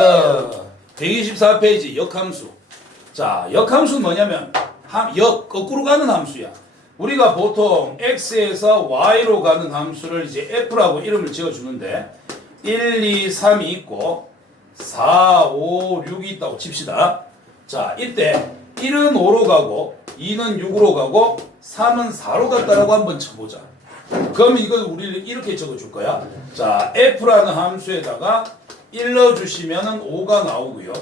자, 124페이지 역함수. 자, 역함수는 뭐냐면 거꾸로 가는 함수야. 우리가 보통 x에서 y로 가는 함수를 이제 f라고 이름을 지어주는데 1, 2, 3이 있고 4, 5, 6이 있다고 칩시다. 자, 이때 1은 5로 가고 2는 6으로 가고 3은 4로 갔다라고 한번 쳐보자. 그럼 이걸 우리는 이렇게 적어줄 거야. 자, f라는 함수에다가 1 넣어주시면은 5가 나오고요.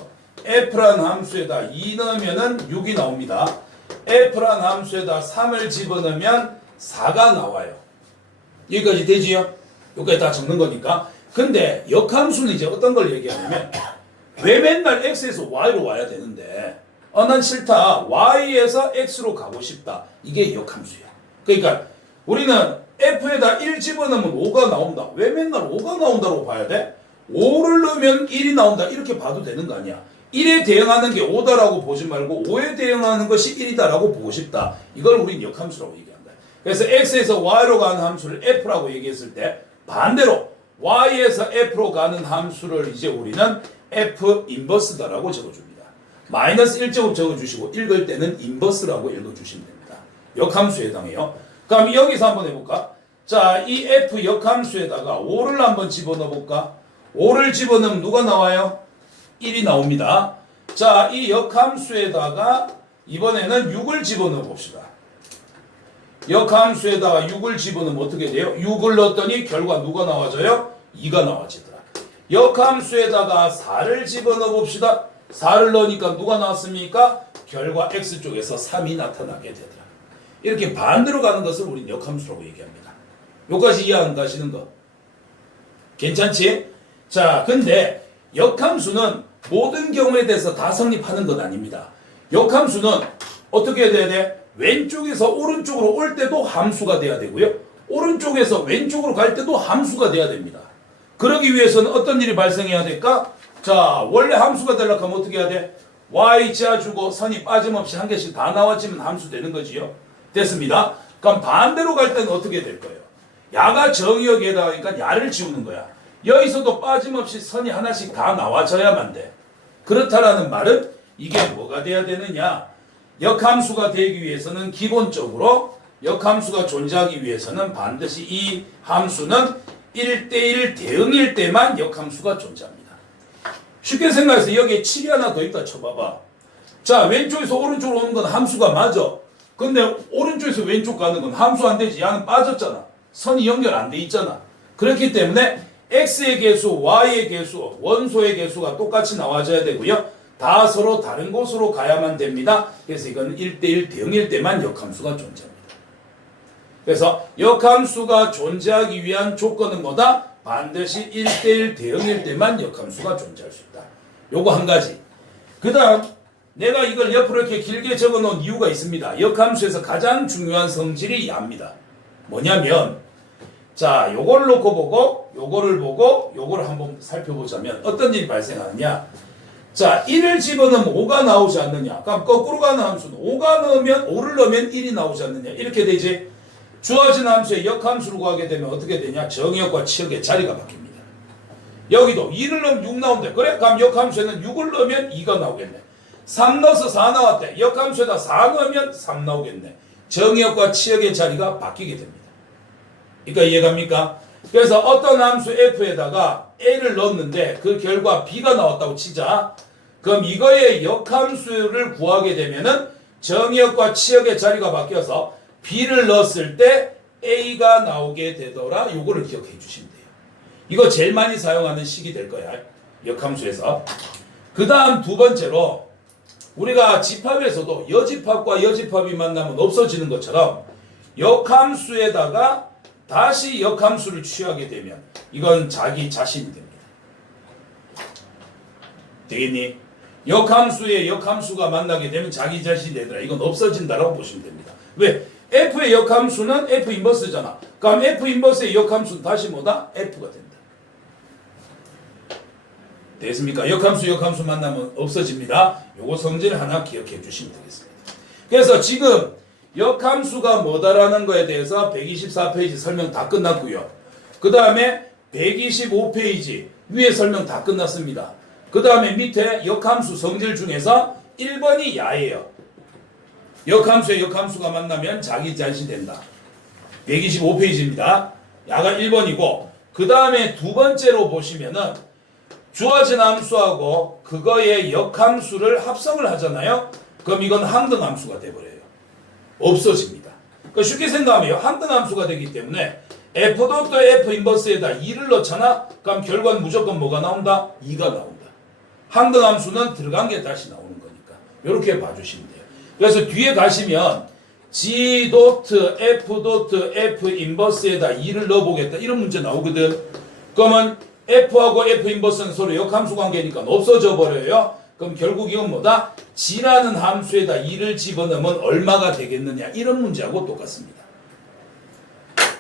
f라는 함수에다 2 넣으면은 6이 나옵니다. f라는 함수에다 3을 집어넣으면 4가 나와요. 여기까지 되지요? 여기까지 다 적는 거니까. 근데 역함수는 이제 어떤 걸 얘기하냐면 왜 맨날 x에서 y로 와야 되는데 난 싫다. y에서 x로 가고 싶다. 이게 역함수야. 그러니까 우리는 f에다 1 집어넣으면 5가 나온다. 왜 맨날 5가 나온다고 봐야 돼? 5를 넣으면 1이 나온다. 이렇게 봐도 되는 거 아니야. 1에 대응하는 게 5다라고 보지 말고 5에 대응하는 것이 1이다라고 보고 싶다. 이걸 우린 역함수라고 얘기한다. 그래서 x에서 y로 가는 함수를 f라고 얘기했을 때 반대로 y에서 f로 가는 함수를 이제 우리는 f 인버스다라고 적어줍니다. 마이너스 1제곱 적어주시고 읽을 때는 인버스라고 읽어주시면 됩니다. 역함수에 해당해요. 그럼 여기서 한번 해볼까? 자, 이 f 역함수에다가 5를 한번 집어넣어볼까? 5를 집어넣으면 누가 나와요? 1이 나옵니다. 자, 이 역함수에다가 이번에는 6을 집어넣어 봅시다. 역함수에다가 6을 집어넣으면 어떻게 돼요? 6을 넣었더니 결과 누가 나와져요? 2가 나와지더라. 역함수에다가 4를 집어넣어 봅시다. 4를 넣으니까 누가 나왔습니까? 결과 x쪽에서 3이 나타나게 되더라. 이렇게 반대로 가는 것을 우리는 역함수라고 얘기합니다. 여기까지 이해 안 가시는 거? 괜찮지? 자, 근데 역함수는 모든 경우에 대해서 다 성립하는 것 아닙니다. 역함수는 어떻게 돼야 돼? 왼쪽에서 오른쪽으로 올 때도 함수가 돼야 되고요. 오른쪽에서 왼쪽으로 갈 때도 함수가 돼야 됩니다. 그러기 위해서는 어떤 일이 발생해야 될까? 자, 원래 함수가 되려고 하면 어떻게 해야 돼? y 지어주고 선이 빠짐없이 한 개씩 다 나와지면 함수 되는 거지요. 됐습니다. 그럼 반대로 갈 때는 어떻게 될 거예요? 야가 정의역에다가 그러니까 야를 지우는 거야. 여기서도 빠짐없이 선이 하나씩 다 나와져야만 돼. 그렇다라는 말은 이게 뭐가 돼야 되느냐? 역함수가 되기 위해서는 기본적으로 역함수가 존재하기 위해서는 반드시 이 함수는 1대1 대응일 때만 역함수가 존재합니다. 쉽게 생각해서 여기에 7이 하나 더 있다 쳐봐봐. 자, 왼쪽에서 오른쪽으로 오는 건 함수가 맞아. 근데 오른쪽에서 왼쪽 가는 건 함수 안 되지. 야는 빠졌잖아. 선이 연결 안 돼 있잖아. 그렇기 때문에 x의 개수, y의 개수, 원소의 개수가 똑같이 나와줘야 되고요. 다 서로 다른 곳으로 가야만 됩니다. 그래서 이건 1대1 대응일 때만 역함수가 존재합니다. 그래서 역함수가 존재하기 위한 조건은 뭐다? 반드시 1대1 대응일 때만 역함수가 존재할 수 있다. 요거 한 가지. 그 다음 내가 이걸 옆으로 이렇게 길게 적어놓은 이유가 있습니다. 역함수에서 가장 중요한 성질이 야입니다. 뭐냐면 자, 요걸 놓고 보고 요거를 보고 요거를 한번 살펴보자면 어떤 일이 발생하느냐. 자, 1을 집어넣으면 5가 나오지 않느냐. 그럼 거꾸로 가는 함수는 5가 넣으면 5를 넣으면 1이 나오지 않느냐. 이렇게 되지. 주어진 함수의 역함수를 구하게 되면 어떻게 되냐. 정의역과 치역의 자리가 바뀝니다. 여기도 2를 넣으면 6 나온대. 그래? 그럼 역함수에는 6을 넣으면 2가 나오겠네. 3 넣어서 4 나왔대. 역함수에다 4 넣으면 3 나오겠네. 정의역과 치역의 자리가 바뀌게 됩니다. 그러니까 이해갑니까? 그래서 어떤 함수 f에다가 a를 넣었는데 그 결과 b가 나왔다고 치자. 그럼 이거의 역함수를 구하게 되면은 정의역과 치역의 자리가 바뀌어서 b를 넣었을 때 a가 나오게 되더라. 요거를 기억해 주시면 돼요. 이거 제일 많이 사용하는 식이 될 거야. 역함수에서. 그 다음 두 번째로 우리가 집합에서도 여집합과 여집합이 만나면 없어지는 것처럼 역함수에다가 다시 역함수를 취하게 되면 이건 자기 자신이 됩니다. 되겠니? 역함수에 역함수가 만나게 되면 자기 자신이 되더라. 이건 없어진다라고 보시면 됩니다. 왜? f의 역함수는 f 인버스잖아. 그럼 f 인버스의 역함수는 다시 뭐다? f가 된다. 됐습니까? 역함수 만나면 없어집니다. 요거 성질 하나 기억해 주시면 되겠습니다. 그래서 지금 역함수가 뭐다라는 거에 대해서 124페이지 설명 다 끝났고요. 그 다음에 125페이지 위에 설명 다 끝났습니다. 그 다음에 밑에 역함수 성질 중에서 1번이 야예요. 역함수에 역함수가 만나면 자기 자신 된다. 125페이지입니다. 야가 1번이고 그 다음에 두 번째로 보시면은 주어진 함수하고 그거의 역함수를 합성을 하잖아요. 그럼 이건 항등함수가 돼버려요. 없어집니다. 그러니까 쉽게 생각하면 항등함수가 되기 때문에 F 도 F 인버스에다 2를 넣잖아. 그럼 결과는 무조건 뭐가 나온다? 2가 나온다. 항등함수는 들어간 게 다시 나오는 거니까 이렇게 봐주시면 돼요. 그래서 뒤에 가시면 G 도트 F 도트 F 인버스에다 2를 넣어보겠다 이런 문제 나오거든. 그러면 F하고 F 인버스는 서로 역함수 관계니까 없어져 버려요. 그럼 결국 이건 뭐다? G라는 함수에다 2를 집어넣으면 얼마가 되겠느냐 이런 문제하고 똑같습니다.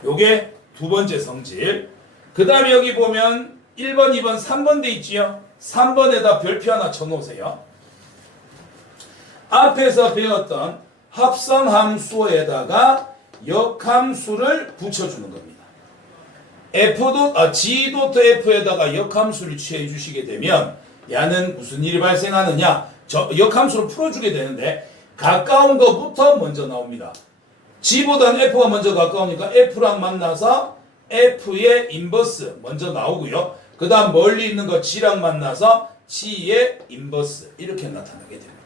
요게 두 번째 성질. 그 다음에 여기 보면 1번, 2번, 3번 돼 있지요? 3번에다 별표 하나 쳐놓으세요. 앞에서 배웠던 합성함수에다가 역함수를 붙여주는 겁니다. G 도트 F에다가 역함수를 취해 주시게 되면 야는 무슨 일이 발생하느냐? 역함수를 풀어주게 되는데 가까운 것부터 먼저 나옵니다. G보다는 F가 먼저 가까우니까 F랑 만나서 F의 인버스 먼저 나오고요. 그 다음 멀리 있는 거 G랑 만나서 G의 인버스 이렇게 나타나게 됩니다.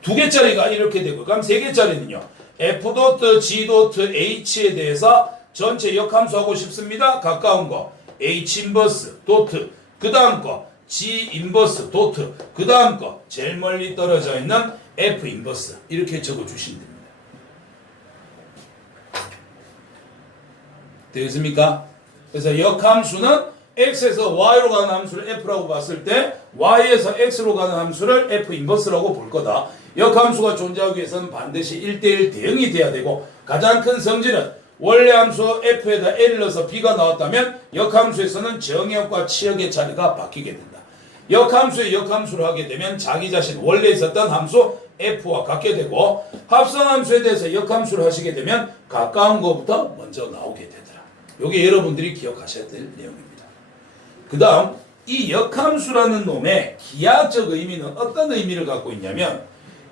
두 개짜리가 이렇게 되고 그럼 세 개짜리는요. F 도트 G 도트 H에 대해서 전체 역함수 하고 싶습니다. 가까운 거 H 인버스 도트 그 다음 거 G 인버스 도트 그 다음 거 제일 멀리 떨어져 있는 F 인버스 이렇게 적어주시면 됩니다. 되겠습니까? 그래서 역함수는 X에서 Y로 가는 함수를 F라고 봤을 때 Y에서 X로 가는 함수를 F 인버스라고 볼 거다. 역함수가 존재하기 위해서는 반드시 1대1 대응이 돼야 되고 가장 큰 성질은 원래 함수 F에다 L을 넣어서 B가 나왔다면 역함수에서는 정역과 치역의 자리가 바뀌게 된다. 역함수에 역함수를 하게 되면 자기 자신 원래 있었던 함수 F와 같게 되고 합성함수에 대해서 역함수를 하시게 되면 가까운 것부터 먼저 나오게 되더라. 이게 여러분들이 기억하셔야 될 내용입니다. 그 다음 이 역함수라는 놈의 기하학적 의미는 어떤 의미를 갖고 있냐면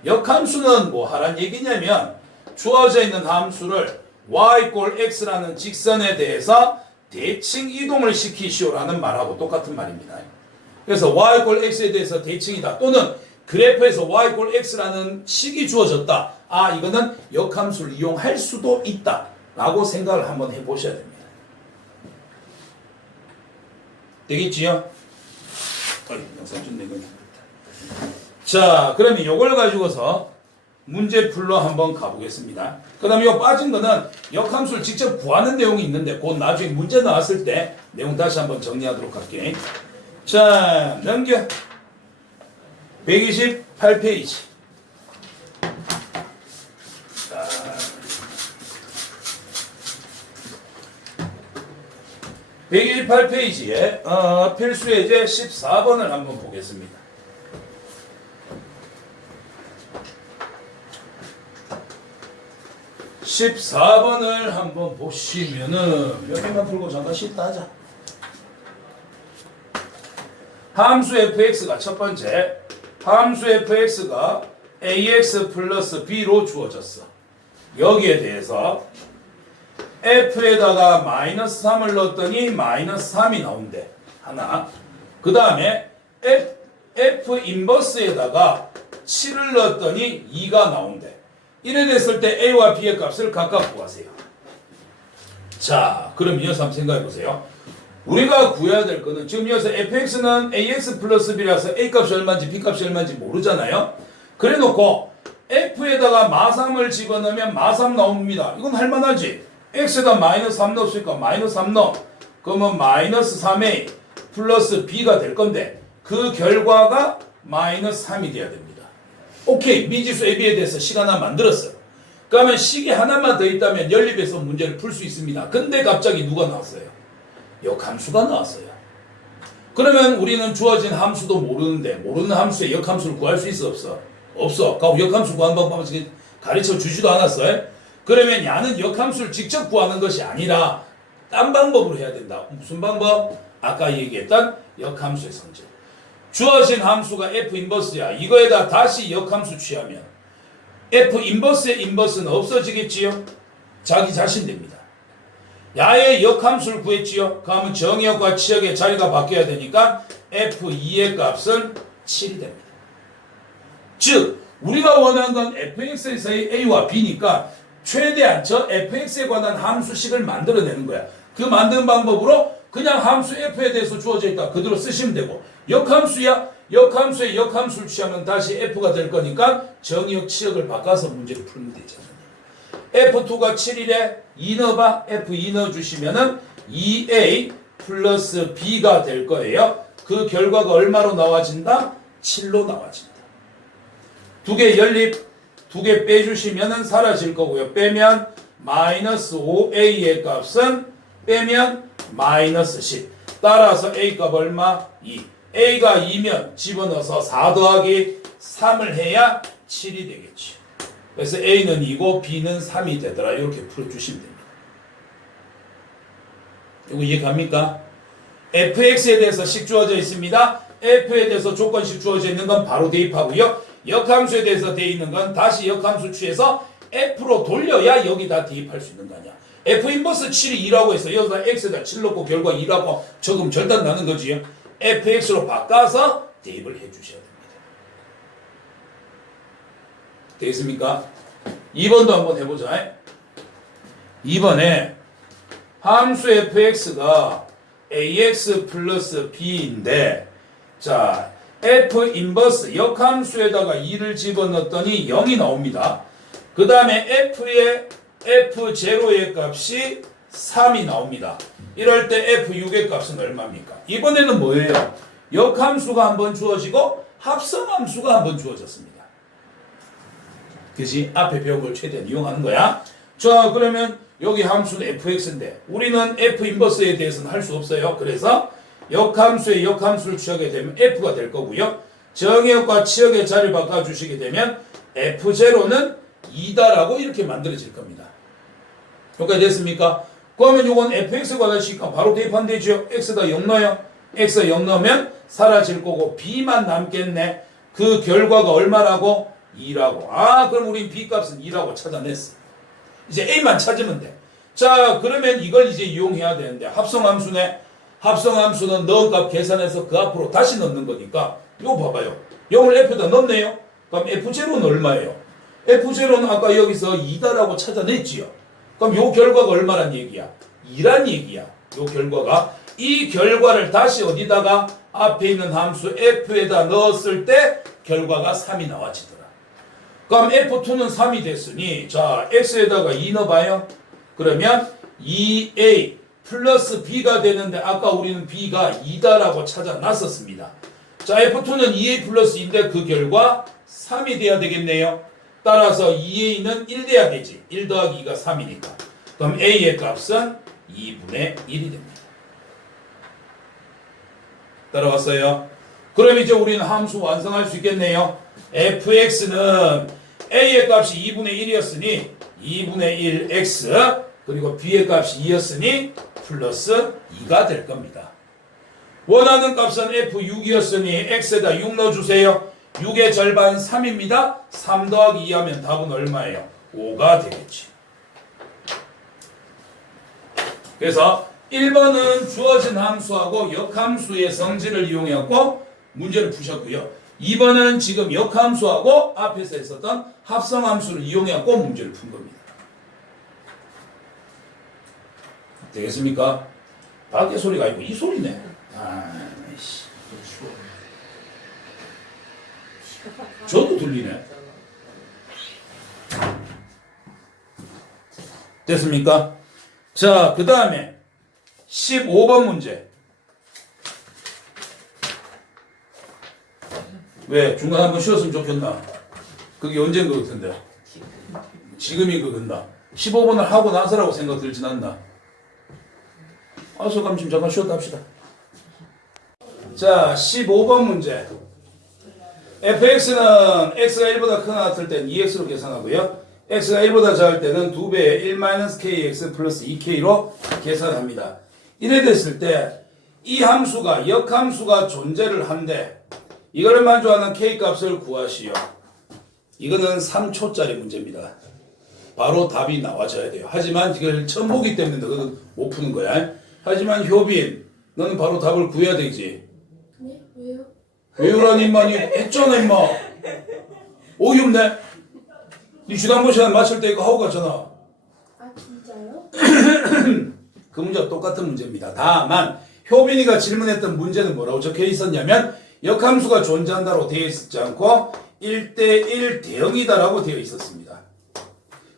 역함수는 뭐 하란 얘기냐면 주어져 있는 함수를 y 꼴 x라는 직선에 대해서 대칭 이동을 시키시오라는 말하고 똑같은 말입니다. 그래서 y 꼴 x에 대해서 대칭이다 또는 그래프에서 y 꼴 x라는 식이 주어졌다. 아 이거는 역함수를 이용할 수도 있다 라고 생각을 한번 해보셔야 됩니다. 되겠지요? 영상 좀 내고 자, 그러면 이걸 가지고서 문제 풀러 한번 가보겠습니다. 그 다음에 이 빠진 거는 역함수를 직접 구하는 내용이 있는데 곧 나중에 문제 나왔을 때 내용 다시 한번 정리하도록 할게. 자, 넘겨. 128페이지. 128페이지에 필수예제 14번을 한번 보겠습니다. (14번을) 한번 보시면은 여기만 풀고 잠깐 쉬다 하자. 함수 fx가 첫 번째 함수 fx가 ax 플러스 b로 주어졌어. 여기에 대해서 f에다가 마이너스 3을 넣었더니 마이너스 3이 나온대. 하나. 그 다음에 f 인버스에다가 7을 넣었더니 2가 나온대. 이래 됐을 때 a와 b의 값을 각각 구하세요. 자, 그럼 이어서 한번 생각해 보세요. 우리가 구해야 될 거는 지금 여기서 fx는 ax 플러스 b라서 a 값이 얼마인지 b 값이 얼마인지 모르잖아요. 그래 놓고 f에다가 마3을 집어넣으면 마3 나옵니다. 이건 할만하지. x에다 마이너스 3 넣었으니까 마이너스 3 넣어. 그러면 마이너스 3a 플러스 b가 될 건데 그 결과가 마이너스 3이 돼야 됩니다. 오케이. 미지수 ab에 대해서 식 하나 만들었어요. 그러면 식이 하나만 더 있다면 연립해서 문제를 풀 수 있습니다. 근데 갑자기 누가 나왔어요? 역함수가 나왔어요. 그러면 우리는 주어진 함수도 모르는데 모르는 함수의 역함수를 구할 수 있어 없어? 없어. 그럼 역함수 구하는 방법을 가르쳐 주지도 않았어요. 그러면 야는 역함수를 직접 구하는 것이 아니라 딴 방법으로 해야 된다. 무슨 방법? 아까 얘기했던 역함수의 성질. 주어진 함수가 f 인버스야. 이거에다 다시 역함수 취하면 f 인버스의 인버스는 없어지겠지요? 자기 자신 됩니다. 야의 역함수를 구했지요? 그러면 정의역과 치역의 자리가 바뀌어야 되니까 f2의 값은 7이 됩니다. 즉 우리가 원하는 건 fx에서의 a와 b니까 최대한 저 fx에 관한 함수식을 만들어내는 거야. 그 만드는 방법으로 그냥 함수 f에 대해서 주어져 있다 그대로 쓰시면 되고, 역함수야. 역함수에 역함수를 취하면 다시 f가 될 거니까 정의역 치역을 바꿔서 문제를 풀면 되잖아요. f2가 7이래. 2 넣어봐. f2 넣어주시면은 2a 플러스 b가 될 거예요. 그 결과가 얼마로 나와진다? 7로 나와진다. 두 개 연립, 두 개 빼주시면은 사라질 거고요. 빼면 마이너스 5a의 값은 빼면 마이너스 10. 따라서 a 값 얼마? 2. a가 2면 집어넣어서 4 더하기 3을 해야 7이 되겠지. 그래서 a는 2고 b는 3이 되더라. 이렇게 풀어주시면 됩니다. 이거 이해갑니까? fx에 대해서 식 주어져 있습니다. f에 대해서 조건식 주어져 있는 건 바로 대입하고요. 역함수에 대해서 되어 있는 건 다시 역함수 취해서 f로 돌려야 여기다 대입할 수 있는 거 아니야. f 인버스 7이 2라고 해서 여기다 x에다 7 넣고 결과 2라고 적으면 절단 나는 거지. fx로 바꿔서 대입을 해 주셔야 됩니다. 되겠습니까? 2번도 한번 해보자. 2번에 함수 fx가 ax 플러스 b인데, 자 f 인버스 역함수에다가 2를 집어넣었더니 0이 나옵니다. 그 다음에 f의 f0의 값이 3이 나옵니다. 이럴 때 f6의 값은 얼마입니까? 이번에는 뭐예요? 역함수가 한번 주어지고 합성함수가 한번 주어졌습니다. 그치? 앞에 배운 걸 최대한 이용하는 거야. 자, 그러면 여기 함수는 fx인데 우리는 f 인버스에 대해서는 할 수 없어요. 그래서 역함수에 역함수를 취하게 되면 f가 될 거고요. 정의역과 치역의 자리를 바꿔주시게 되면 f0는 2다라고 이렇게 만들어질 겁니다. 여기까지 됐습니까? 그러면 이건 fx에 관한 식과 바로 대입하면 되죠. x에다 0 넣어요. x에 0 넣으면 사라질 거고 b만 남겠네. 그 결과가 얼마라고? 2라고. 아, 그럼 우린 b 값은 2라고 찾아냈어. 이제 a만 찾으면 돼. 자, 그러면 이걸 이제 이용해야 되는데 합성함수네. 합성함수는 넣은 값 계산해서 그 앞으로 다시 넣는 거니까 이거 봐봐요. 0을 f에다 넣네요. 그럼 f0는 얼마예요? f0는 아까 여기서 2다라고 찾아냈지요. 그럼 요 결과가 얼마란 얘기야? 2란 얘기야. 요 결과가. 이 결과를 다시 어디다가 앞에 있는 함수 f에다 넣었을 때 결과가 3이 나와지더라. 그럼 f2는 3이 됐으니 자 x에다가 2 넣어봐요. 그러면 2a 플러스 b가 되는데 아까 우리는 b가 2다라고 찾아놨었습니다. 자 f2는 2a 플러스 2인데 그 결과 3이 돼야 되겠네요. 따라서 2a는 1 돼야 되지. 1 더하기 2가 3이니까. 그럼 a의 값은 2분의 1이 됩니다. 따라왔어요? 그럼 이제 우리는 함수 완성할 수 있겠네요. fx는 a의 값이 2분의 1이었으니 2분의 1x 그리고 b의 값이 2였으니 플러스 2가 될 겁니다. 원하는 값은 f6이었으니 x에다 6 넣어주세요. 6의 절반 3입니다. 3 더하기 2 하면 답은 얼마예요? 5가 되겠지. 그래서 1번은 주어진 함수하고 역함수의 성질을 이용해갖고 문제를 푸셨고요. 2번은 지금 역함수하고 앞에서 했었던 합성함수를 이용해갖고 문제를 푼 겁니다. 되겠습니까? 밖에 소리가 아니고 이 소리네. 아이씨. 저도 들리네. 됐습니까? 자, 그 다음에 15번 문제. 왜? 중간 한번 쉬었으면 좋겠나? 그게 언제인 것 같은데? 지금인 것 같나? 15번을 하고 나서라고 생각 들진 않나? 소감 좀 잠깐 쉬었다 합시다. 자, 15번 문제. fx는 x가 1보다 크거나 같을 땐 2x로 계산하고요. x가 1보다 작을 때는 2배의 1-kx 플러스 2k로 계산합니다. 이래 됐을 때 이 함수가 역함수가 존재를 한데 이거를 만족하는 K값을 구하시오. 이거는 3초짜리 문제입니다. 바로 답이 나와줘야 돼요. 하지만 이걸 처음 보기 때문에 너는 못 푸는 거야. 하지만 효빈, 너는 바로 답을 구해야 되지. 네? 왜요? 왜요라니 임마니 했잖아 임마. 어이없네. 니 지난번 시간 마칠 때 이거 하고 갔잖아. 아 진짜요? 그 문제와 똑같은 문제입니다. 다만 효빈이가 질문했던 문제는 뭐라고 적혀 있었냐면 역함수가 존재한다고 되어 있지 않고 1대1 대응이다라고 되어 있었습니다.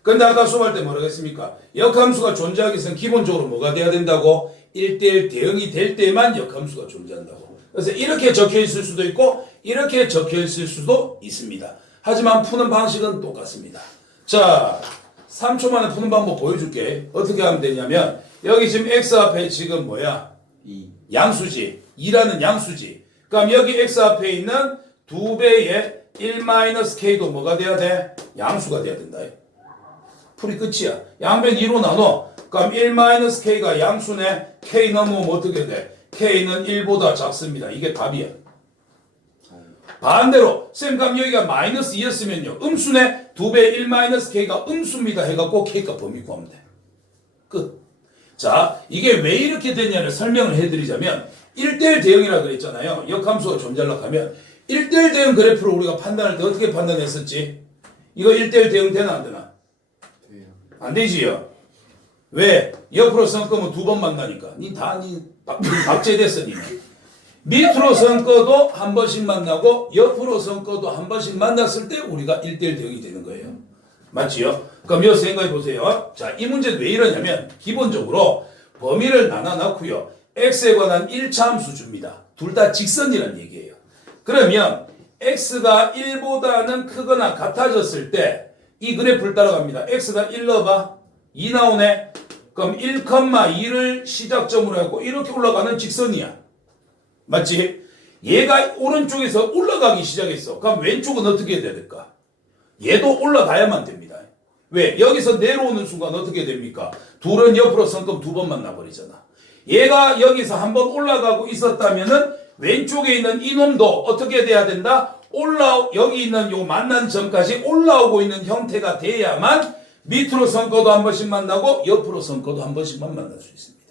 근데 아까 수업할 때 뭐라고 했습니까? 역함수가 존재하기 위해서는 기본적으로 뭐가 돼야 된다고? 1대1 대응이 될 때만 역함수가 존재한다고. 그래서 이렇게 적혀 있을 수도 있고 이렇게 적혀 있을 수도 있습니다. 하지만 푸는 방식은 똑같습니다. 자, 3초 만에 푸는 방법 보여줄게. 어떻게 하면 되냐면 여기 지금 x 앞에 지금 뭐야? 양수지. 2라는 양수지. 그럼 여기 x 앞에 있는 2배의 1-k도 뭐가 돼야 돼? 양수가 돼야 된다. 풀이 끝이야. 양변 2로 나눠. 그럼 1-k가 양수네. k 넘으면 어떻게 돼? k는 1보다 작습니다. 이게 답이야. 반대로 쌤 그럼 여기가 마이너스 2였으면요. 음수네. 2배 1-k가 음수입니다. 해갖고 k가 범위 구하면 돼. 끝. 자, 이게 왜 이렇게 되냐를 설명을 해드리자면 1대1 대응이라 그랬잖아요. 역함수가 존재하려고 하면 1대1 대응 그래프를 우리가 판단할 때 어떻게 판단했었지? 이거 1대1 대응 되나 안 되나? 안 되지요. 왜? 옆으로 섞으면 2번 만나니까. 니 박제됐어 니는. 밑으로 섞어도 한 번씩 만나고 옆으로 섞어도 한 번씩 만났을 때 우리가 1대1 대응이 되는 거예요. 맞지요? 그럼 여기서 생각해 보세요. 자, 이 문제는 왜 이러냐면 기본적으로 범위를 나눠놓고요. x에 관한 1차 함수 줍니다. 둘 다 직선이라는 얘기예요. 그러면 x가 1보다는 크거나 같아졌을 때 이 그래프를 따라갑니다. x가 1 넣어봐. 2 나오네. 그럼 1,2를 시작점으로 하고 이렇게 올라가는 직선이야. 맞지? 얘가 오른쪽에서 올라가기 시작했어. 그럼 왼쪽은 어떻게 해야 될까? 얘도 올라가야만 됩니다. 왜? 여기서 내려오는 순간 어떻게 됩니까? 둘은 옆으로 섞으면 2번 만나버리잖아. 얘가 여기서 한번 올라가고 있었다면은 왼쪽에 있는 이놈도 어떻게 돼야 된다? 여기 있는 요 만난 점까지 올라오고 있는 형태가 돼야만 밑으로 섞어도 한 번씩 만나고 옆으로 섞어도 한 번씩만 만날 수 있습니다.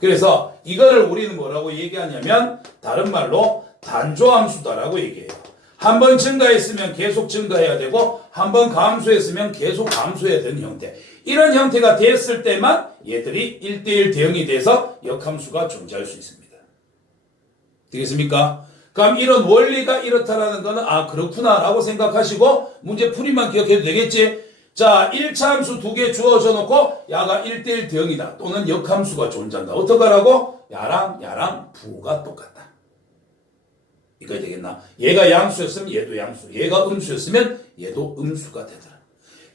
그래서 이거를 우리는 뭐라고 얘기하냐면 다른 말로 단조함수다라고 얘기해요. 한 번 증가했으면 계속 증가해야 되고 한 번 감소했으면 계속 감소해야 되는 형태. 이런 형태가 됐을 때만 얘들이 1대1 대응이 돼서 역함수가 존재할 수 있습니다. 되겠습니까? 그럼 이런 원리가 이렇다라는 거는 아 그렇구나 라고 생각하시고 문제 풀이만 기억해도 되겠지? 자, 1차 함수 2개 주어져 놓고 야가 1대1 대응이다 또는 역함수가 존재한다. 어떡하라고? 야랑 부호가 똑같다. 이거 되겠나? 얘가 양수였으면 얘도 양수, 얘가 음수였으면 얘도 음수가 되더라.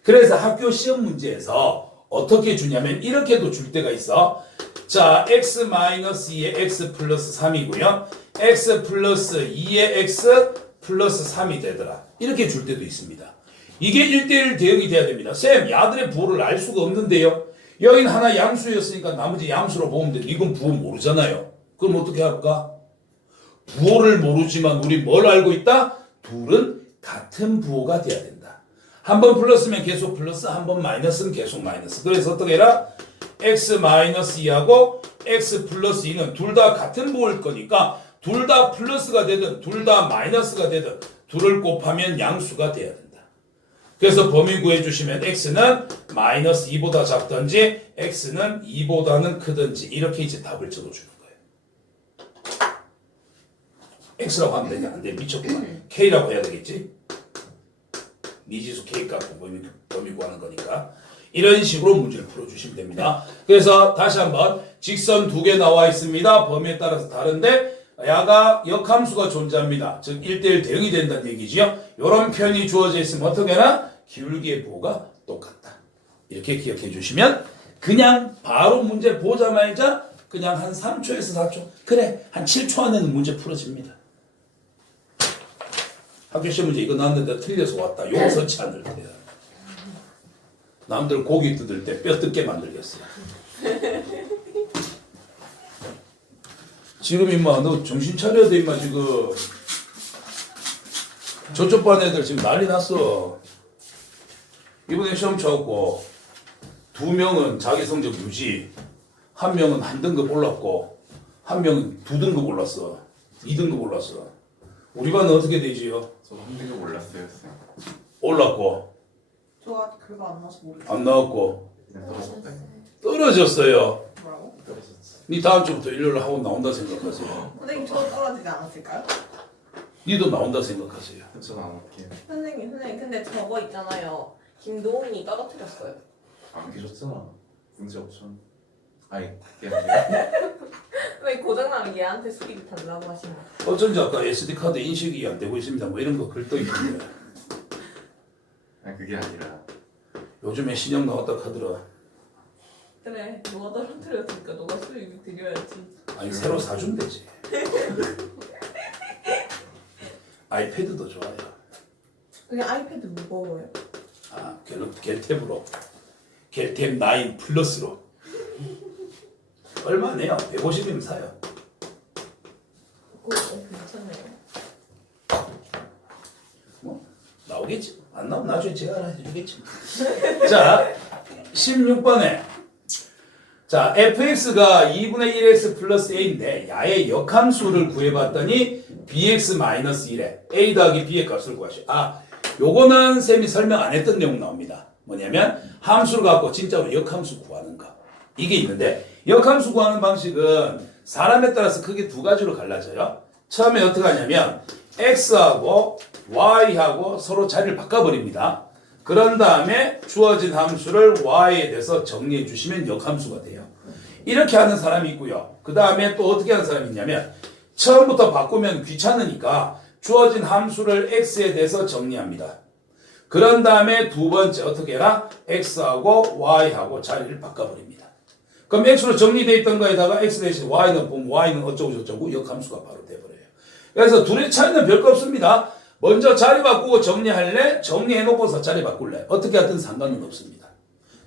그래서 학교 시험 문제에서 어떻게 주냐면 이렇게도 줄 때가 있어. 자, x-2의 x 플러스 3이고요. x 플러스 2의 x 플러스 3이 되더라. 이렇게 줄 때도 있습니다. 이게 1대1 대응이 돼야 됩니다. 쌤, 야들의 부호를 알 수가 없는데요. 여긴 하나 양수였으니까 나머지 양수로 보면 돼. 이건 부호 모르잖아요. 그럼 어떻게 할까? 부호를 모르지만 우리 뭘 알고 있다? 둘은 같은 부호가 돼야 된다. 한 번 플러스면 계속 플러스, 한 번 마이너스는 계속 마이너스. 그래서 어떻게 해라? x-2하고 x 플러스 2는 둘 다 같은 부호일 거니까 둘 다 플러스가 되든 둘 다 마이너스가 되든 둘을 곱하면 양수가 돼야 된다. 그래서 범위 구해주시면 x는 마이너스 2보다 작든지 x는 2보다는 크든지 이렇게 이제 답을 적어주는 거예요. x라고 하면 되냐? 안 돼. 미쳤구만. k라고 해야 되겠지? 미지수 k 값 범위 구하는 거니까 이런 식으로 문제를 풀어주시면 됩니다. 그래서 다시 한번 직선 2개 나와 있습니다. 범위에 따라서 다른데 야가 역함수가 존재합니다. 즉 1대1 대응이 된다는 얘기지요. 이런 표현이 주어져 있으면 어떻게 하나? 기울기의 부호가 똑같다. 이렇게 기억해 주시면 그냥 바로 문제 보자마자 그냥 한 3초에서 4초 그래 한 7초 안에는 문제 풀어집니다. 학교 시험 문제 이거 나왔는데 틀려서 왔다. 요거 서치 않을 때야. 남들 고기 뜯을 때 뼈 뜯게 만들겠어요. 지금 임마 너 정신 차려야 돼 임마 지금. 저쪽 반 애들 지금 난리 났어. 이번에 시험 쳐갖고 2명은 자기 성적 유지, 1명은 한 등급 올랐고, 1명은 2등급 올랐어. 2등급 올랐어. 우리 반은 어떻게 되지요? 저도 한 등급 올랐어요, 쌤. 올랐고, 저 아직 결과 안 나서 모르겠어요. 안 나왔고, 그냥 떨어졌어요. 떨어졌어요. 뭐라고? 떨어졌지. 니 다음 주부터 일요일 학원 나온다 생각하세요. 선생님 저 떨어지지 않았을까요? 니도 나온다 생각하세요. 저는 안 올게요. 선생님 근데 저거 있잖아요. 김도훈이 떨어뜨렸어요. 안 계셨잖아. 문제 없죠. 아니, 그게 아니라. 왜 고장나면 얘한테 수리비 달라고 하시는 거예요? 어쩐지 아까 SD카드 인식이 안 되고 있습니다. 뭐 이런 거 글떠 있던데. 아니, 그게 아니라. 요즘에 신형 나왔다 하더라. 그래 너가 떨어뜨렸으니까 너가 수리비 드려야지. 아니 새로 사주면 되지. 아이패드도 좋아요. 그냥 아이패드 무거워요. 아, 겔탭으로. 겔탭 9 플러스로. 얼마네요? 150이면 사요. 그거 괜찮아요. 뭐 나오겠지. 안 나오면 나중에 제가 알아서 해주겠지. 자, 16번에 자, fx가 2분의 1x 플러스 a인데 야의 역함수를 구해봤더니 bx-1에 a 더하기 b의 값을 구하시오. 아, 요거는 쌤이 설명 안 했던 내용 나옵니다. 뭐냐면 함수를 갖고 진짜로 역함수 구하는 거. 이게 있는데 역함수 구하는 방식은 사람에 따라서 크게 두 가지로 갈라져요. 처음에 어떻게 하냐면 x하고 y하고 서로 자리를 바꿔버립니다. 그런 다음에 주어진 함수를 y에 대해서 정리해 주시면 역함수가 돼요. 이렇게 하는 사람이 있고요. 그 다음에 또 어떻게 하는 사람이 있냐면 처음부터 바꾸면 귀찮으니까 주어진 함수를 x에 대해서 정리합니다. 그런 다음에 두 번째 어떻게 해라? x하고 y하고 자리를 바꿔버립니다. 그럼 x로 정리되어 있던 거에다가 x 대신 y는 보면 y는 어쩌고 저쩌고 역함수가 바로 돼버려요. 그래서 둘의 차이는 별거 없습니다. 먼저 자리 바꾸고 정리할래? 정리해놓고서 자리 바꿀래? 어떻게 하든 상관은 없습니다.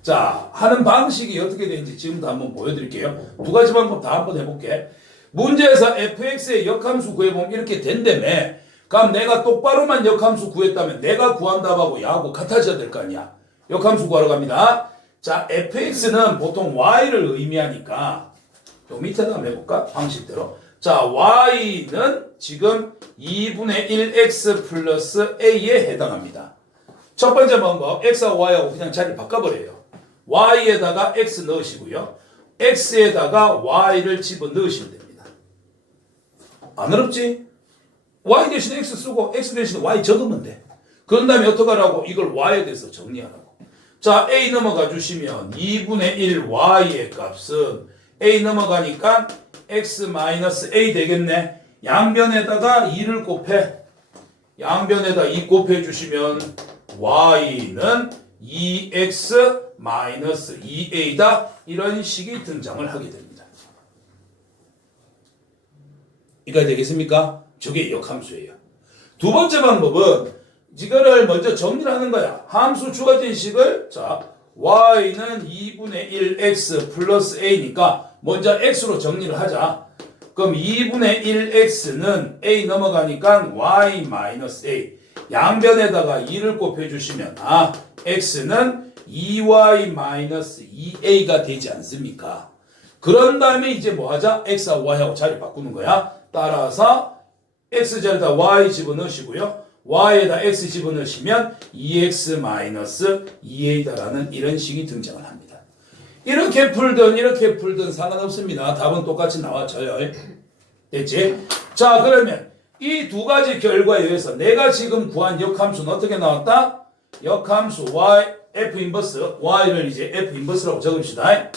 자, 하는 방식이 어떻게 되는지 지금도 한번 보여드릴게요. 두 가지 방법 다 한번 해볼게. 문제에서 fx의 역함수 구해보면 이렇게 된다며. 그럼 내가 똑바로만 역함수 구했다면 내가 구한 답하고 야하고 같아져야 될 거 아니야. 역함수 구하러 갑니다. 자, fx는 보통 y를 의미하니까 요 밑에다 한번 해볼까? 방식대로. 자, y는 지금 2분의 1x 플러스 a에 해당합니다. 첫 번째 방법, x하고 y하고 그냥 자리를 바꿔버려요. y에다가 x 넣으시고요. x에다가 y를 집어넣으시면 됩니다. 안 어렵지? y 대신 x 쓰고 x 대신 y 적으면 돼. 그런 다음에 어떻게 하라고? 이걸 y에 대해서 정리하라고. 자, a 넘어가 주시면 2분의 1 y의 값은 a 넘어가니까 x-a 되겠네. 양변에다가 2를 곱해. 양변에다 2 곱해 주시면 y는 2x-2a다. 이런 식이 등장을 하게 됩니다. 이해가 되겠습니까? 저게 역함수예요. 두 번째 방법은 이거를 먼저 정리를 하는 거야. 함수 주어진 식을 자 y는 2분의 1x 플러스 a니까 먼저 x로 정리를 하자. 그럼 2분의 1x는 a 넘어가니까 y 마이너스 a. 양변에다가 2를 곱해주시면 x는 2y 마이너스 2a가 되지 않습니까? 그런 다음에 이제 뭐 하자? x와 y하고 자리 바꾸는 거야. 따라서 x 자리에다 y 집어넣으시고요. y에다 x 집어넣으시면 2x 마이너스 2a다라는 이런 식이 등장을 합니다. 이렇게 풀든 상관없습니다. 답은 똑같이 나와져요. 됐지? 자, 그러면 이 두 가지 결과에 의해서 내가 지금 구한 역함수는 어떻게 나왔다? 역함수 y, f 인버스, y를 이제 f 인버스라고 적읍시다.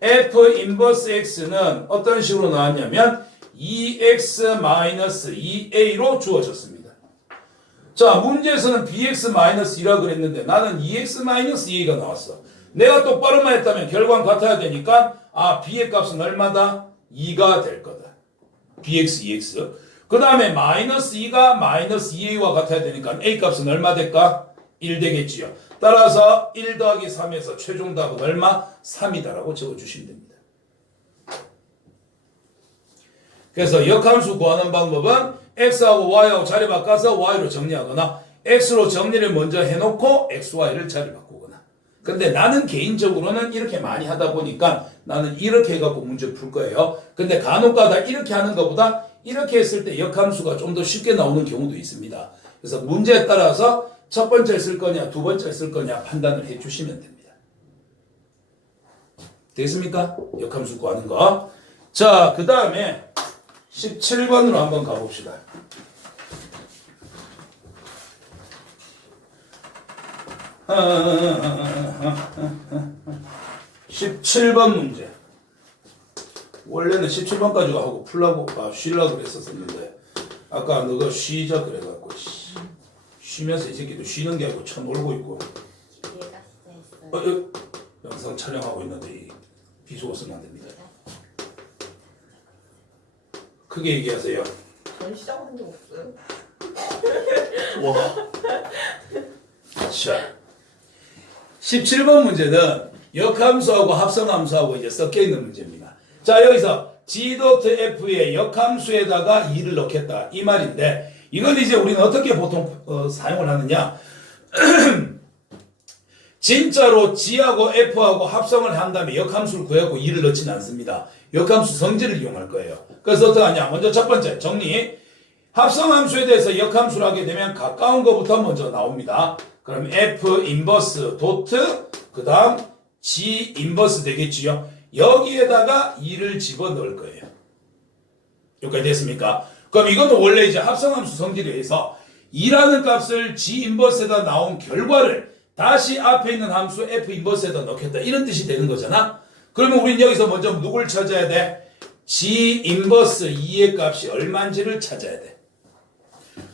f 인버스 x는 어떤 식으로 나왔냐면 2x-2a로 주어졌습니다. 자, 문제에서는 bx-2라 그랬는데 나는 2x-2a가 나왔어. 내가 똑바로만 했다면 결과는 같아야 되니까 b의 값은 얼마다? 2가 될 거다. bx, 2x. 그 다음에 마이너스 2가 마이너스 2a와 같아야 되니까 a 값은 얼마 될까? 1 되겠지요. 따라서 1 더하기 3에서 최종 답은 얼마? 3이다라고 적어주시면 됩니다. 그래서 역함수 구하는 방법은 x하고 y하고 자리 바꿔서 y로 정리하거나 x로 정리를 먼저 해놓고 xy를 자리 바꾸거나. 근데 나는 개인적으로는 이렇게 많이 하다 보니까 나는 이렇게 해갖고 문제 풀 거예요. 근데 간혹가다 이렇게 하는 것보다 이렇게 했을 때 역함수가 좀 더 쉽게 나오는 경우도 있습니다. 그래서 문제에 따라서 첫 번째 쓸 거냐 두 번째 쓸 거냐 판단을 해주시면 됩니다. 됐습니까? 역함수 구하는 거. 자, 그 다음에 17번으로 한번 가봅시다. 아, 17번 문제. 원래는 17번까지 하고 풀라고 쉬려고 그랬었는데 아까 너가 쉬자 그래갖고 쉬면서 이 새끼도 쉬는 게 아니고 참 놀고 있고 영상 촬영하고 있는데 이 비속어 쓰면 안 됩니다. 크게 얘기하세요. 전 시작한 적 없어요. 와. 자, 17번 문제는 역함수하고 합성함수하고 이제 섞여 있는 문제입니다. 자, 여기서 G.F의 역함수에다가 2를 넣겠다 이 말인데 이건 이제 우리는 어떻게 보통 사용을 하느냐 진짜로 G하고 F하고 합성을 한 다음에 역함수를 구하고 2를 넣지는 않습니다. 역함수 성질을 이용할 거예요. 그래서 어떻게 하냐 먼저 첫 번째 정리 합성함수에 대해서 역함수를 하게 되면 가까운 것부터 먼저 나옵니다. 그럼 F 인버스 도트 그 다음 G 인버스 되겠지요. 여기에다가 2를 집어넣을 거예요. 여기까지 됐습니까? 그럼 이거는 원래 이제 합성함수 성질에 의해서 2라는 값을 G 인버스에다 나온 결과를 다시 앞에 있는 함수 F 인버스에다 넣겠다 이런 뜻이 되는 거잖아. 그러면 우린 여기서 먼저 누굴 찾아야 돼? G 인버스 2의 값이 얼마인지를 찾아야 돼.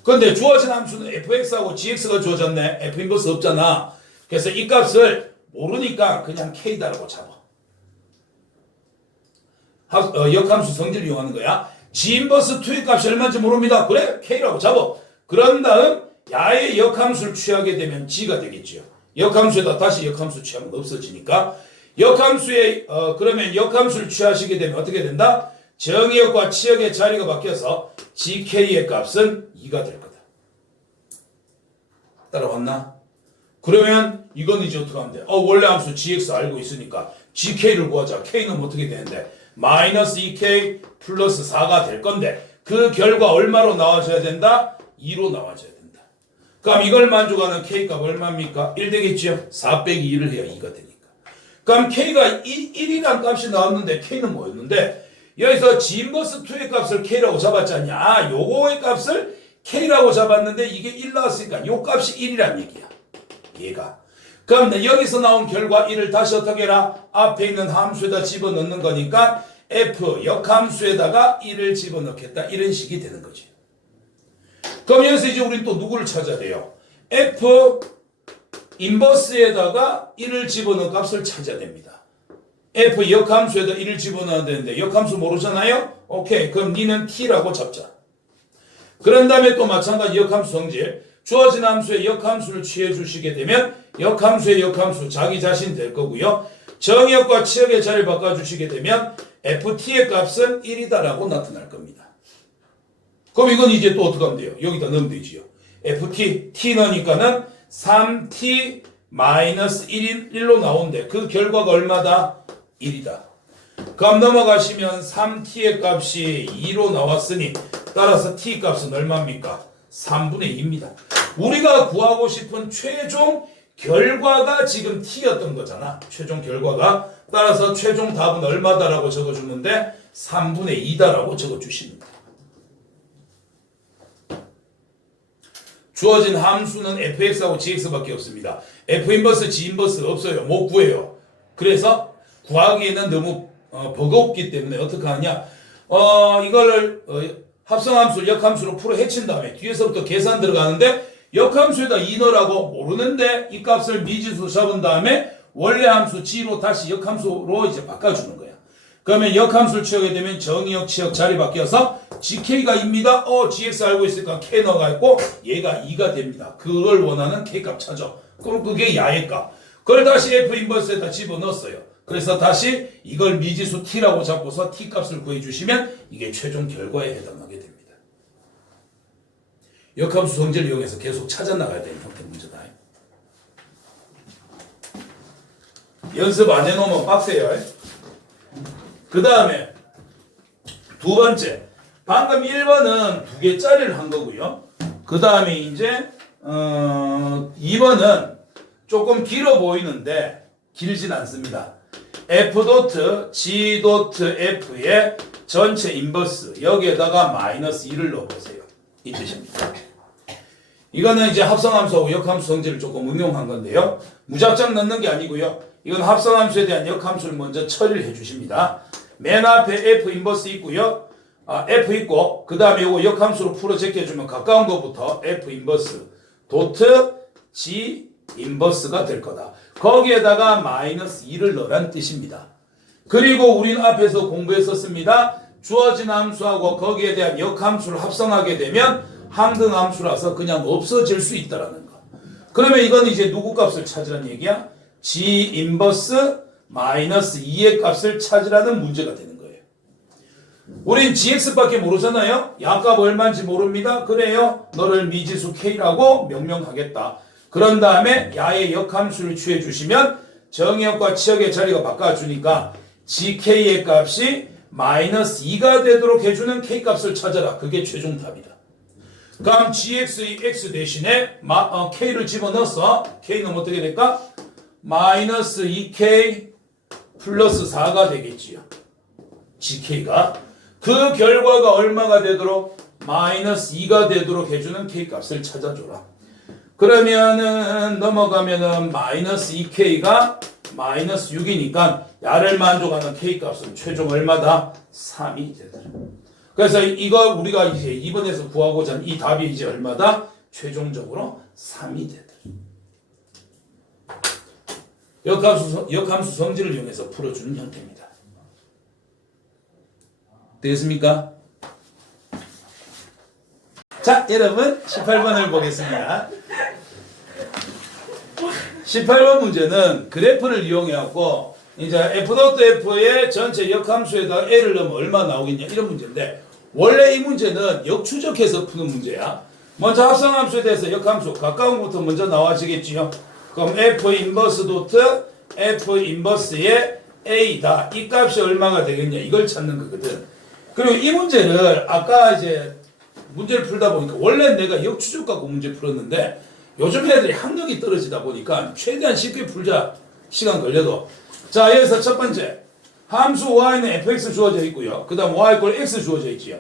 그런데 주어진 함수는 fx하고 gx가 주어졌네. f 인버스 없잖아. 그래서 이 값을 모르니까 그냥 k다라고 잡아. 역함수 성질을 이용하는 거야. g 인버스 2의 값이 얼마인지 모릅니다. 그래? k라고 잡아. 그런 다음 야의 역함수를 취하게 되면 g가 되겠죠. 역함수에다 다시 역함수 취하면 없어지니까 역함수의 그러면 역함수를 취하시게 되면 어떻게 된다? 정의역과 치역의 자리가 바뀌어서 gk의 값은 2가 될 거다. 따라왔나? 그러면 이건 이제 어떻게 하면 돼? 원래 함수 gx 알고 있으니까 gk를 구하자. k는 어떻게 되는데? 마이너스 2k 플러스 4가 될 건데 그 결과 얼마로 나와줘야 된다? 2로 나와줘야 된다. 그럼 이걸 만족하는 k값 얼마입니까? 1 되겠죠? 4 빼기 2를 해야 2가 되니까. 그럼 k가 1이란 값이 나왔는데 k는 뭐였는데? 여기서 G 인버스 2의 값을 K라고 잡았지 않냐? 요거의 값을 K라고 잡았는데 이게 1 나왔으니까 요 값이 1이란 얘기야. 얘가. 그럼 여기서 나온 결과 1을 다시 어떻게 해라? 앞에 있는 함수에다 집어넣는 거니까 F 역함수에다가 1을 집어넣겠다. 이런 식이 되는 거지. 그럼 여기서 이제 우린 또 누구를 찾아야 돼요? F 인버스에다가 1을 집어넣은 값을 찾아야 됩니다. F 역함수에다 1을 집어넣어야 되는데 역함수 모르잖아요? 오케이. 그럼 니는 T라고 잡자. 그런 다음에 또 마찬가지 역함수 성질. 주어진 함수의 역함수를 취해 주시게 되면 역함수의 역함수 자기 자신 될 거고요. 정의역과 치역의 자리를 바꿔주시게 되면 FT의 값은 1이다라고 나타날 겁니다. 그럼 이건 이제 또 어떻게 하면 돼요? 여기다 넣으면 되지요. FT, T 넣으니까는 3T 마이너스 1로 나온대. 그 결과가 얼마다? 1이다. 그럼 넘어가시면 3t의 값이 2로 나왔으니 따라서 t 값은 얼마입니까? 3분의 2입니다. 우리가 구하고 싶은 최종 결과가 지금 t였던 거잖아. 최종 결과가. 따라서 최종 답은 얼마다라고 적어주는데 3분의 2다라고 적어주십니다. 주어진 함수는 fx하고 gx밖에 없습니다. f 인버스, g 인버스 없어요. 못 구해요. 그래서 구하기에는 너무 버겁기 때문에 어떻게 하냐? 이거를 합성함수, 역함수로 풀어 헤친 다음에 뒤에서부터 계산 들어가는데 역함수에다 2 넣으라고 모르는데 이 값을 미지수 잡은 다음에 원래 함수 g로 다시 역함수로 이제 바꿔주는 거야. 그러면 역함수를 취하게 되면 정의역, 치역 자리 바뀌어서 gk가 2입니다. gx 알고 있으니까 k 넣어가지고 얘가 2가 됩니다. 그걸 원하는 k값 찾아. 그럼 그게 야의 값. 그걸 다시 f 인버스에다 집어넣었어요. 그래서 다시 이걸 미지수 t라고 잡고서 t 값을 구해주시면 이게 최종 결과에 해당하게 됩니다. 역함수 성질을 이용해서 계속 찾아나가야 되는 형태 문제다. 연습 안 해놓으면 빡세요. 그 다음에 두 번째, 방금 1번은 2개짜리를 한 거고요. 그 다음에 이제 2번은 조금 길어 보이는데 길진 않습니다. F.G.F의 전체 인버스 여기에다가 마이너스 2를 넣어보세요. 이 뜻입니다. 이거는 이제 합성함수하고 역함수 성질을 조금 응용한 건데요. 무작정 넣는 게 아니고요. 이건 합성함수에 대한 역함수를 먼저 처리를 해주십니다. 맨 앞에 F 인버스 있고요. F 있고 그 다음에 이거 역함수로 풀어 제껴주면 가까운 것부터 F 인버스 도트 G 인버스가 될 거다. 거기에다가 마이너스 2를 넣으란 뜻입니다. 그리고 우리는 앞에서 공부했었습니다. 주어진 함수하고 거기에 대한 역함수를 합성하게 되면 항등함수라서 그냥 없어질 수 있다라는 거. 그러면 이건 이제 누구 값을 찾으라는 얘기야? G 인버스 마이너스 2의 값을 찾으라는 문제가 되는 거예요. 우린 GX밖에 모르잖아요. 야값 얼마인지 모릅니다. 그래요. 너를 미지수 K라고 명명하겠다. 그런 다음에 야의 역함수를 취해 주시면 정의역과 치역의 자리가 바꿔주니까 GK의 값이 마이너스 2가 되도록 해주는 K값을 찾아라. 그게 최종 답이다. 그럼 GX의 X 대신에 K를 집어넣어서 K는 어떻게 될까? 마이너스 2K 플러스 4가 되겠지요. GK가 그 결과가 얼마가 되도록 마이너스 2가 되도록 해주는 K값을 찾아줘라. 그러면은 넘어가면은 마이너스 2K가 마이너스 6이니까 야를 만족하는 K값은 최종 얼마다? 3이 되더라. 그래서 이거 우리가 이제 2번에서 구하고자 하는 이 답이 이제 얼마다? 최종적으로 3이 되더라. 역함수 성질을 이용해서 풀어주는 형태입니다. 되겠습니까? 자, 여러분 18번을 보겠습니다. 18번 문제는 그래프를 이용해갖고 이제 F.F의 전체 역함수에다가 L을 넣으면 얼마 나오겠냐 이런 문제인데 원래 이 문제는 역추적해서 푸는 문제야. 먼저 합성함수에 대해서 역함수 가까운 것부터 먼저 나와지겠지요. 그럼 F 인버스 도트 F 인버스의 A다. 이 값이 얼마가 되겠냐 이걸 찾는 거거든. 그리고 이 문제를 아까 이제 문제를 풀다 보니까 원래 내가 역추적 갖고 문제 풀었는데 요즘 애들이 학력이 떨어지다 보니까 최대한 쉽게 풀자. 시간 걸려도. 자, 여기서 첫 번째 함수 y는 fx 주어져 있고요. 그 다음 y 꼴 x 주어져 있지요.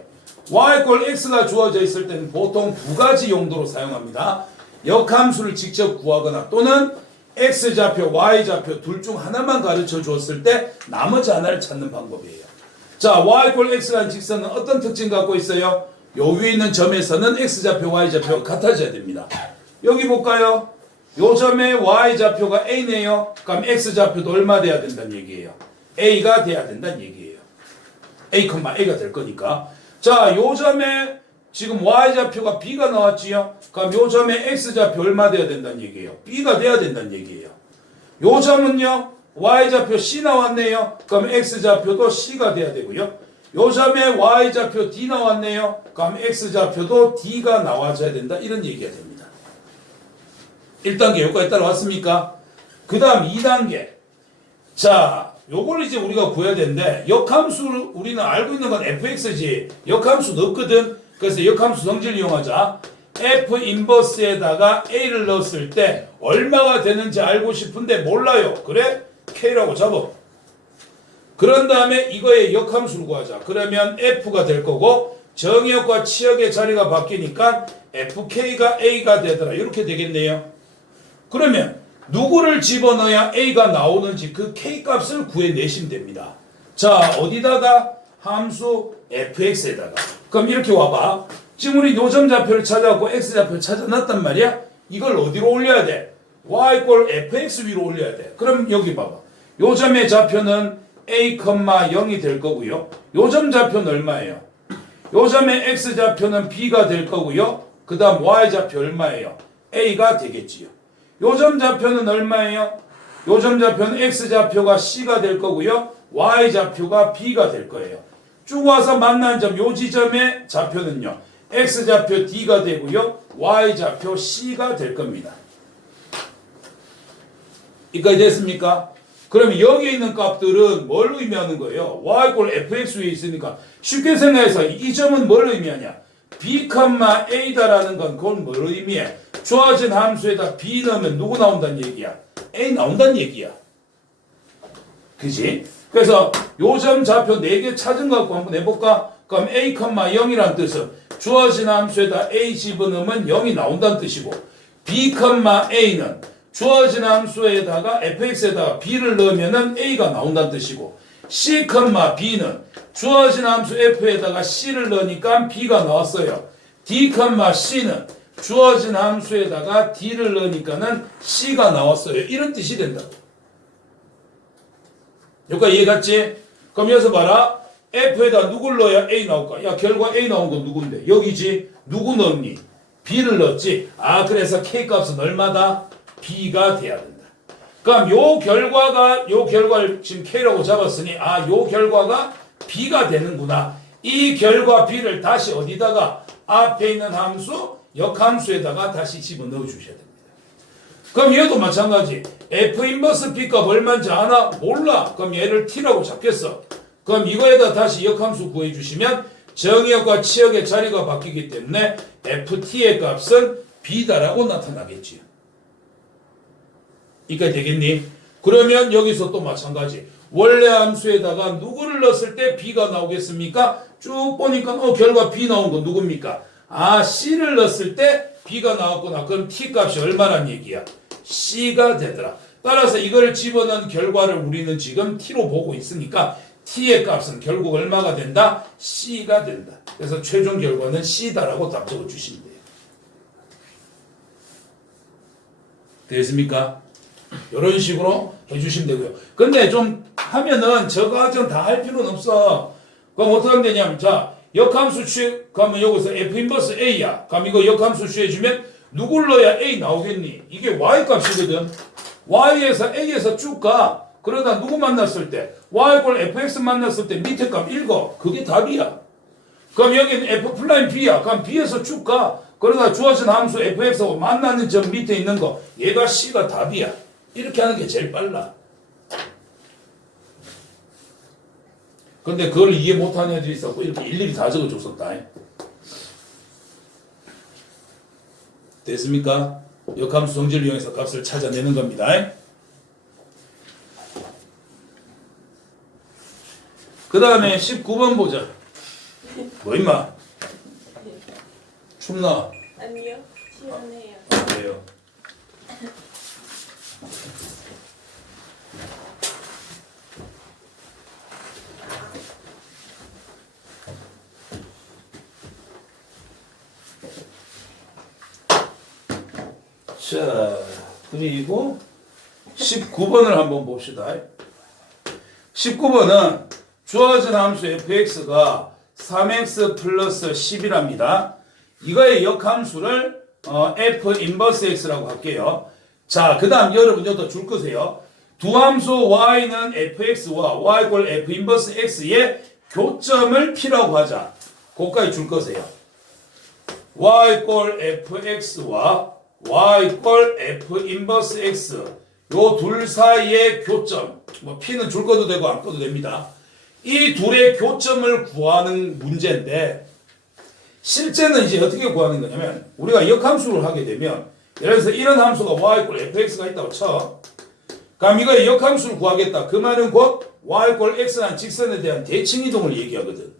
y 꼴 x가 주어져 있을 때는 보통 두 가지 용도로 사용합니다. 역함수를 직접 구하거나 또는 x좌표, y좌표 둘 중 하나만 가르쳐 주었을 때 나머지 하나를 찾는 방법이에요. 자, y 꼴 x라는 직선은 어떤 특징 갖고 있어요? 요 위에 있는 점에서는 x좌표, y좌표가 같아져야 됩니다. 여기 볼까요? 요 점의 y좌표가 a네요. 그럼 x좌표도 얼마 돼야 된다는 얘기예요? a가 돼야 된다는 얘기예요. a가 될 거니까. 자, 요 점에 지금 y좌표가 b가 나왔지요? 그럼 요 점에 x좌표 얼마 돼야 된다는 얘기예요? b가 돼야 된다는 얘기예요. 요 점은요? y좌표 c 나왔네요. 그럼 x좌표도 c가 돼야 되고요. 요 점에 y좌표 d 나왔네요. 그럼 x좌표도 d가 나와줘야 된다. 이런 얘기가 됩니다. 1단계 여기까지 따라왔습니까? 그 다음 2단계. 자, 요걸 이제 우리가 구해야 되는데 역함수를 우리는 알고 있는 건 fx지 역함수는 없거든. 그래서 역함수 성질을 이용하자. f 인버스에다가 a를 넣었을 때 얼마가 되는지 알고 싶은데 몰라요. 그래? k라고 잡아. 그런 다음에 이거의 역함수를 구하자. 그러면 f가 될 거고 정의역과 치역의 자리가 바뀌니까 fk가 a가 되더라. 이렇게 되겠네요. 그러면 누구를 집어넣어야 a가 나오는지 그 k값을 구해내시면 됩니다. 자, 어디다가? 함수 fx에다가. 그럼 이렇게 와봐. 지금 우리 요점 좌표를 찾아갖고 x좌표를 찾아놨단 말이야. 이걸 어디로 올려야 돼? y 꼴 fx 위로 올려야 돼. 그럼 여기 봐봐. 요점의 좌표는 a, 0이 될 거고요. 요점 좌표는 얼마예요? 요점의 x좌표는 b가 될 거고요. 그 다음 y좌표 얼마예요? a가 되겠지요. 요점 좌표는 얼마예요? 요점좌표는 x좌표가 c가 될 거고요. y좌표가 b가 될 거예요. 쭉 와서 만난 점, 요 지점의 좌표는요. x좌표 d가 되고요. y좌표 c가 될 겁니다. 여기까지 됐습니까? 그러면 여기에 있는 값들은 뭘 의미하는 거예요? y 꼴 fx 위에 있으니까 쉽게 생각해서 이 점은 뭘 의미하냐? b, a다라는 건 그건 뭘 의미해? 주어진 함수에다 b 넣으면 누구 나온다는 얘기야? a 나온다는 얘기야. 그지? 그래서 요점 좌표 4개 찾은 거 갖고 한번 해볼까? 그럼 a, 0이란 뜻은 주어진 함수에다 a 집어넣으면 0이 나온다는 뜻이고 b, a는 주어진 함수에다가 fx에다가 b를 넣으면은 a가 나온다는 뜻이고 c, b는 주어진 함수 f에다가 c를 넣으니까 b가 나왔어요. d, c는 주어진 함수에다가 d를 넣으니까는 c가 나왔어요. 이런 뜻이 된다고. 여기까지 이해갔지? 그럼 여기서 봐라. f에다 누굴 넣어야 a 나올까? 야, 결과 a 나온 건 누군데? 여기지? 누구 넣니? b를 넣었지? 아, 그래서 k 값은 얼마다? b가 돼야 된다. 그럼 요 결과를 지금 k라고 잡았으니 아, 요 결과가 b가 되는구나. 이 결과 b를 다시 어디다가 앞에 있는 함수, 역함수에다가 다시 집어넣어 주셔야 됩니다. 그럼 얘도 마찬가지. f 인버스 b 값 얼마인지 아나? 몰라. 그럼 얘를 t라고 잡겠어. 그럼 이거에다 다시 역함수 구해 주시면 정의역과 치역의 자리가 바뀌기 때문에 ft의 값은 b다라고 나타나겠지요. 이까지 되겠니? 그러면 여기서 또 마찬가지. 원래 함수에다가 누구를 넣었을 때 b가 나오겠습니까? 쭉 보니까 결과 b 나온 건 누굽니까? 아, c를 넣었을 때 b가 나왔구나. 그럼 t 값이 얼마란 얘기야? c가 되더라. 따라서 이걸 집어넣은 결과를 우리는 지금 t로 보고 있으니까 t의 값은 결국 얼마가 된다? c가 된다. 그래서 최종 결과는 c다라고 답 적어주시면 돼요. 되겠습니까? 이런 식으로 해주시면 되고요. 근데 좀 하면은 저 과정 다 할 필요는 없어. 그럼 어떻게 하면 되냐면, 자, 역함수 취해, 그러면 여기서 f 인버스 a야. 그럼 이거 역함수 취해주면 누굴 넣어야 a 나오겠니? 이게 y 값이거든. y에서 a에서 쭉 가. 그러다 누구 만났을 때, y 꼴 fx 만났을 때 밑에 값 읽어. 그게 답이야. 그럼 여기는 f 플라임 b야. 그럼 b에서 쭉 가. 그러다 주어진 함수 fx하고 만나는 점 밑에 있는 거, 얘가 c가 답이야. 이렇게 하는 게 제일 빨라. 근데 그걸 이해 못하는 애들이 있었고 이렇게 일일이 다 적어줬었다. 됐습니까? 역함수 성질을 이용해서 값을 찾아내는 겁니다. 그 다음에 19번 보자. 뭐 임마? 춥나? 아니요. 시원해요. 그래요. 자, 그리고 19번을 한번 봅시다. 19번은 주어진 함수 fx가 3x 플러스 10이랍니다. 이거의 역함수를 f 인버스 x라고 할게요. 자, 그 다음 여러분 여기다 줄 거세요. 두 함수 y는 fx와 y 꼴 f 인버스 x의 교점을 p라고 하자. 그거까지 줄 거세요. y 꼴 fx와 y 꼴 f 인버스 x 요 둘 사이의 교점, 뭐 p는 줄 거도 되고 안 꺼도 됩니다. 이 둘의 교점을 구하는 문제인데 실제는 이제 어떻게 구하는 거냐면 우리가 역함수를 하게 되면 예를 들어서 이런 함수가 y 꼴 fx가 있다고 쳐. 그럼 이거의 역함수를 구하겠다. 그 말은 곧 y 꼴 x라는 직선에 대한 대칭 이동을 얘기하거든.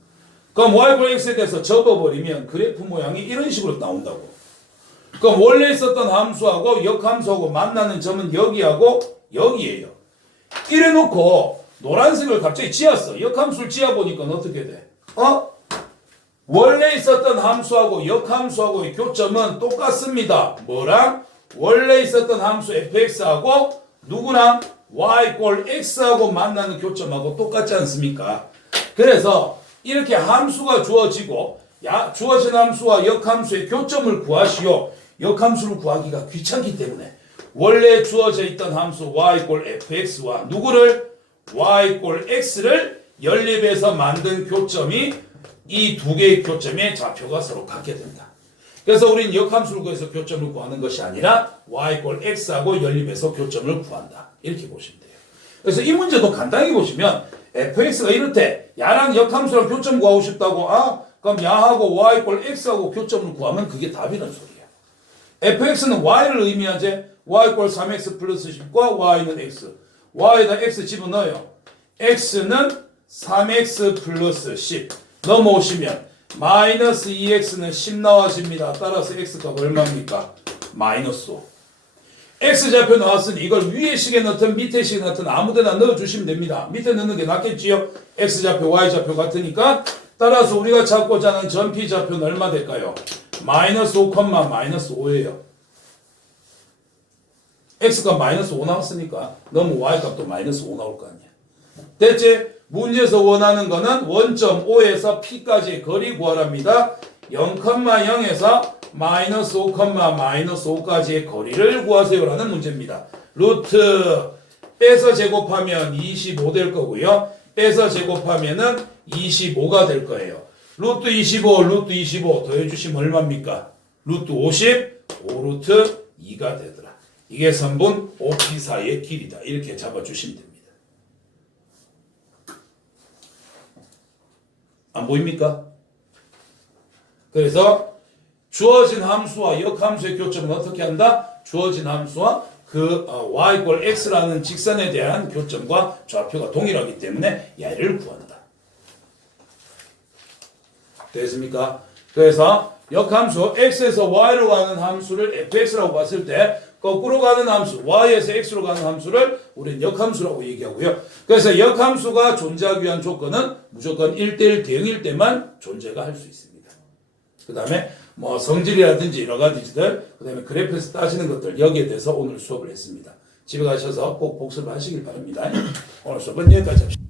그럼 y 꼴 x에 대해서 접어버리면 그래프 모양이 이런 식으로 나온다고. 그럼 원래 있었던 함수하고 역함수하고 만나는 점은 여기하고 여기예요. 이래 놓고 노란색을 갑자기 지었어. 역함수를 지어보니까 어떻게 돼? 원래 있었던 함수하고 역함수하고의 교점은 똑같습니다. 뭐랑? 원래 있었던 함수 fx하고 누구랑? y 꼴 x하고 만나는 교점하고 똑같지 않습니까? 그래서 이렇게 함수가 주어지고 주어진 함수와 역함수의 교점을 구하시오. 역함수를 구하기가 귀찮기 때문에 원래 주어져 있던 함수 y 꼴 fx와 누구를 y 꼴 x를 연립해서 만든 교점이 이 두 개의 교점의 좌표가 서로 같게 된다. 그래서 우리는 역함수를 구해서 교점을 구하는 것이 아니라 y 꼴 x하고 연립해서 교점을 구한다. 이렇게 보시면 돼요. 그래서 이 문제도 간단히 보시면 fx가 이렇대. 야랑 역함수랑 교점 구하고 싶다고. 그럼 야하고 y 꼴 x하고 교점을 구하면 그게 답이라는 소리야. fx는 y를 의미하지. y 꼴 3x 플러스 10과 y는 x. y에다 x 집어넣어요. x는 3x 플러스 10 넘어오시면 마이너스 2x는 10 나와집니다. 따라서 x값 얼마입니까? 마이너스 5. x좌표 나왔으니 이걸 위에 식에 넣든 밑에 식에 넣든 아무데나 넣어주시면 됩니다. 밑에 넣는 게 낫겠지요? x좌표 y좌표 같으니까. 따라서 우리가 찾고자 하는 전피좌표는 얼마 될까요? 마이너스 5, 마이너스 5예요. x값 마이너스 5 나왔으니까 너무 y값도 마이너스 5 나올 거 아니야. 됐지? 문제에서 원하는 거는 원점 O에서 P까지의 거리 구하랍니다. 0,0에서 마이너스 5, 마이너스 5까지의 거리를 구하세요라는 문제입니다. 루트 빼서 제곱하면 25 될 거고요. 빼서 제곱하면은 25가 될 거예요. 루트 25 더해주시면 얼마입니까? 루트 50, 5루트 2가 되더라. 이게 선분 OP 사이의 길이다. 이렇게 잡아주시면 됩니다. 안 보입니까? 그래서 주어진 함수와 역함수의 교점은 어떻게 한다? 주어진 함수와 그 y 꼴 x라는 직선에 대한 교점과 좌표가 동일하기 때문에 얘를 구한다. 됐습니까? 그래서 역함수 x에서 y로 가는 함수를 fx라고 봤을 때 거꾸로 가는 함수 y에서 x로 가는 함수를 우리는 역함수라고 얘기하고요. 그래서 역함수가 존재하기 위한 조건은 무조건 1대1 대응일 때만 존재가 할 수 있습니다. 그 다음에 뭐 성질이라든지 여러 가지들, 그 다음에 그래프에서 따지는 것들, 여기에 대해서 오늘 수업을 했습니다. 집에 가셔서 꼭 복습을 하시길 바랍니다. 오늘 수업은 여기까지 합시다.